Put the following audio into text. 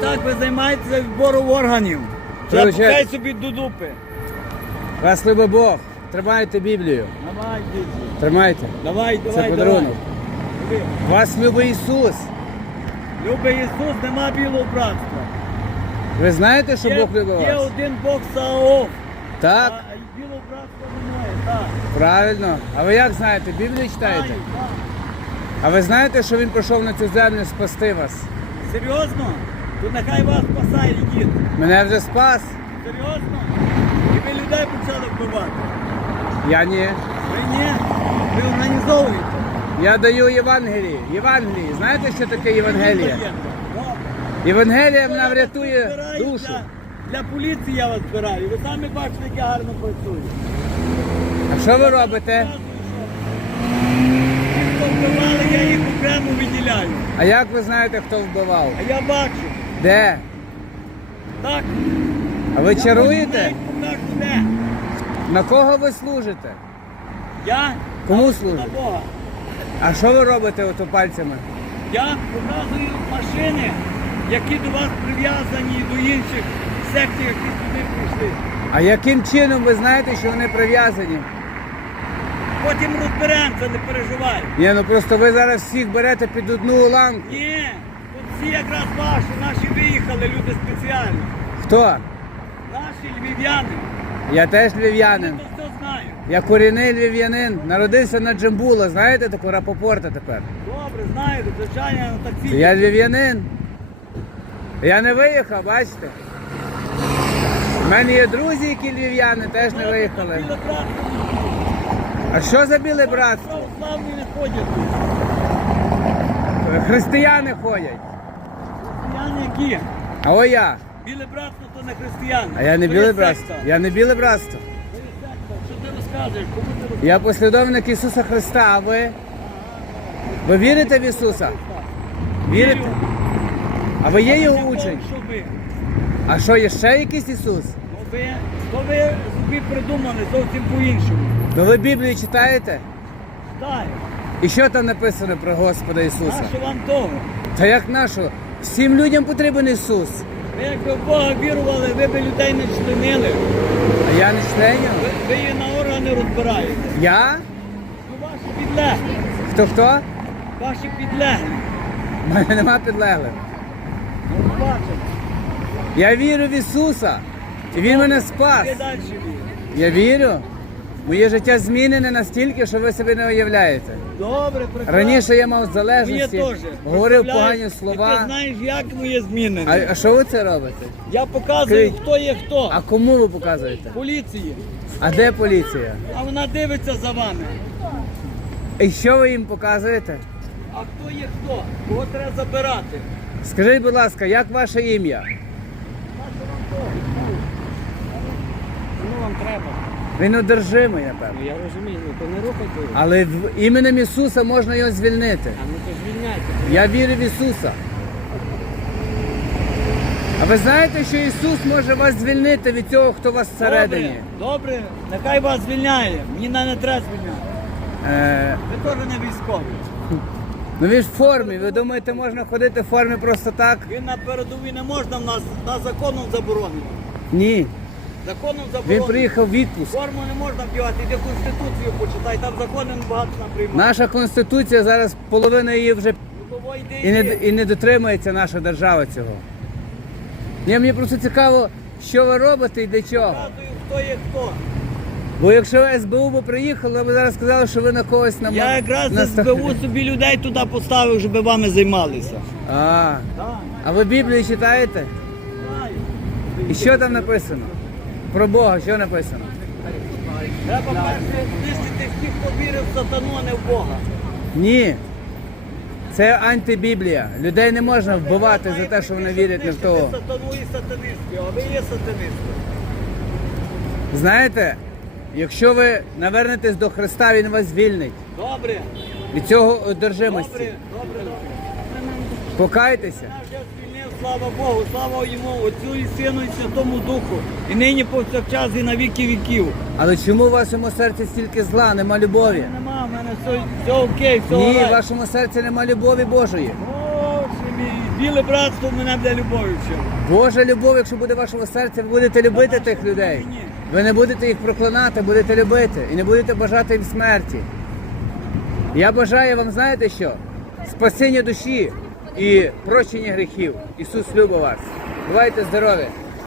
Так, так, ви займаєтеся відбором органів. Запускай собі до дупи. Вас любить Бог. Тримайте Біблію. Давай, діти. Тримайте. Давай, давай, Це подарунок. давай. Вас любить Ісус. Любий Ісус, нема білого братства. Ви знаєте, що Бог любить є вас? один Бог Саоф. Так, А білого братства немає, так. правильно. А ви як знаєте? Біблію читаєте? Знаю, так. А ви знаєте, що він прийшов на цю землю спасти вас? Серйозно? То нехай вас спасає дід. Мене вже спас. Серйозно? І ви людей почали вбивати. Я ні. Ви ні? Ви організовуєте. Я даю Євангелії. Євангелії. Знаєте, що таке Євангелія? Євангелія мене врятує душу. Для, для поліції я вас збираю. Ви самі бачите, як я гарно працюю. А що ви робите? Ті, хто вбивали, я їх окремо виділяю. А як ви знаєте, хто вбивав? А я бачу. Де? Так. А ви Я чаруєте? покажу де. На кого ви служите? Я Кому на служите? Бога. А що ви робите ото пальцями? Я показую машини, які до вас прив'язані і до інших сектів, які сюди прийшли. А яким чином ви знаєте, що вони прив'язані? Потім розберемося, не переживай. Ні, ну просто ви зараз всіх берете під одну ланку. Ні, тут якраз ваші, наші виїхали, люди спеціальні. Хто? Наші львів'яни. Я теж львів'янин. то все знають. Я корінний львів'янин. Народився на Джамбула, знаєте таку Рапопорта тепер. Добре, знаєте, звичайно, на таксі. Я львів'янин. Я не виїхав, бачите? У мене є друзі, які львів'яни, теж не виїхали. А що за біле братство? Православні не ходять. Християни ходять. Які? А о я. Біле братство то не християни. А я не То біле братство. Я не біле братство. То. Що ти розказуєш? Кому ти розказуєш? Я послідовник Ісуса Христа, а ви? Ви вірите в Ісуса? Вірите? А ви є його учень? А що, є ще якийсь Ісус? Ну ви, то ви собі придумали зовсім по-іншому. Ну ви Біблію читаєте? Так, І що там написано про Господа Ісуса? нащо вам того? Та як нашого? Всім людям потрібен Ісус. Ви якби в Бога вірували, ви б людей не членили. А я не членю. Ви, ви її на органи розбираєте. Я? Ну ваші підлеглі. Хто хто? Ваші підлеглі. У мене нема підлеглих. Ну. Я вірю в Ісуса. І Він мене спас. Я вірю. Моє життя змінене настільки, що ви собі не уявляєте. Добре, прекрасно. Раніше я мав Моє залежності, теж. говорив Представляєш? погані І ти слова. знаєш, як моє змінене. А, а що ви це робите? Я показую, Скажіть. хто є хто. А кому ви показуєте? Поліції. А де поліція? А вона дивиться за вами. І що ви їм показуєте? А хто є хто? Кого треба забирати? Скажіть, будь ласка, як ваше ім'я? Ну вам треба. Він одержимий, напевно. Ну я розумію, ну то не рухайте. Але в іменем Ісуса можна його звільнити. А ну то звільняйте. Я вірю в Ісуса. А ви знаєте, що Ісус може вас звільнити від цього, хто у вас всередині? Добре, добре, нехай вас звільняє. Мені не треба звільняти. Е, Ви теж не військові. ну він ж в формі. Ви думаєте, можна ходити в формі просто так? Він на передовій не можна в нас на законом заборонено. Ні. Законом Він заборонено. приїхав в відпуск. Форму не можна вдягати, йди Конституцію почитай, там закони багато наприймають. Наша конституція зараз половина її вже Ну того йди і не, йди. і не дотримується наша держава цього. Ні, мені просто цікаво, що ви робите і для чого. Показую, хто є хто. Бо якщо СБУ би приїхало, ви зараз сказали, що ви на когось на Я якраз на з СБУ собі людей туди поставив, щоб вами займалися. А, Так, а ви Біблію читаєте? знаю. І що там написано? Про Бога, що написано? Треба перше знищити всіх, хто вірив в сатану, а не в Бога. Ні. Це антибіблія. Людей не можна вбивати за те, що вони вірять не в того. Сатану і сатанистів, а ви є сатанисти. Знаєте, якщо ви навернетесь до Христа, Він вас звільнить Добре, від цього добре, одержимості. добре, добре. Покайтеся. Слава Богу, слава йому, Отцю і Сину і Святому Духу. І нині повсякчас і на віки віків. Але чому в вашому серці стільки зла, нема любові? Нема, в мене все, все окей, все Ні, в вашому серці нема любові Божої. Боже мій, Біле братство мене для любові вчило. Божа любов, якщо буде в вашому серці, ви будете любити тих людей. Ви не будете їх проклинати, будете любити і не будете бажати їм смерті. Я бажаю вам, знаєте що? Спасіння душі і прощення гріхів. Ісус любить вас. Бувайте здорові!